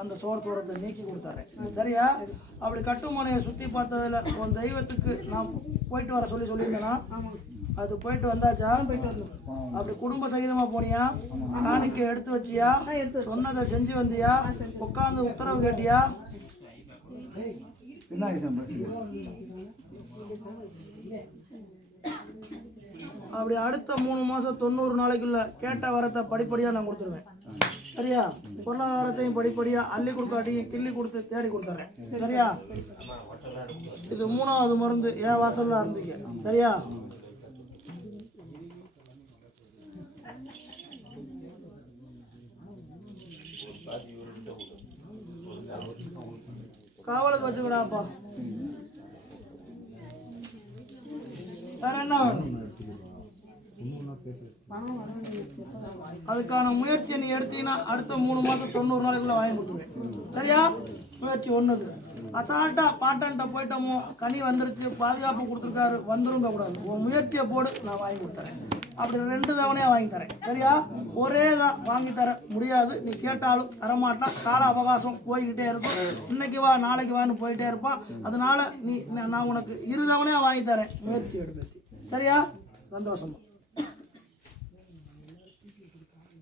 அந்த சோர சோரத்தை நீக்கி கொடுத்தாரு சரியா? அப்படி கட்டுமனையை சுத்தி பார்த்ததுல உன் தெய்வத்துக்கு நான் போயிட்டு வர சொல்லி சொல்லியிருந்தேனா? அது போயிட்டு வந்தாச்சா? அப்படி குடும்ப சகிதமா போனியா? காணிக்கை எடுத்து வச்சியா? சொன்னதை செஞ்சு வந்தியா? உட்காந்து உத்தரவு கேட்டியா? அப்படி அடுத்த மூணு மாசம் தொண்ணூறு நாளைக்குள்ள கேட்ட வரத்தை படிப்படியா நான் கொடுத்துருவேன். சரியா? பொருளாதாரத்தையும் படிப்படியா அள்ளி கொடுக்காட்டியும் கிள்ளி கொடுத்து தேடி கொடுத்துறேன். சரியா? இது மூணாவது மருந்து ஏன் வாசல்ல இருந்தீங்க. சரியா? காவலுக்கு வச்சுக்கடாப்பா. வேற என்ன வேணும்? அதுக்கான முயற்சியை நீ எடுத்தீங்கன்னா அடுத்த மூணு மாசம் தொண்ணூறு நாளைக்குள்ள வாங்கி கொடுத்துருவேன் சரியா? முயற்சி ஒண்ணுது. அசால்ட்டா பாட்டன்ட்ட போயிட்டோமோ கனி வந்துருச்சு பாதுகாப்பு கொடுத்துருக்காரு வந்துருங்க கூடாது. உன் முயற்சியை போடு நான் வாங்கி கொடுத்துறேன். அப்படி ரெண்டு தவணையா வாங்கி தரேன். சரியா? ஒரே தான் வாங்கி தர முடியாது. நீ கேட்டாலும் தரமாட்டான் கால அவகாசம் போய்கிட்டே இருக்கும். இன்னைக்கு வா நாளைக்கு வான்னு போயிட்டே இருப்பான் அதனால நீ நான் நான் உனக்கு இரு தவணையா வாங்கி தரேன். முயற்சி எடுத்து. சரியா? சந்தோஷமா.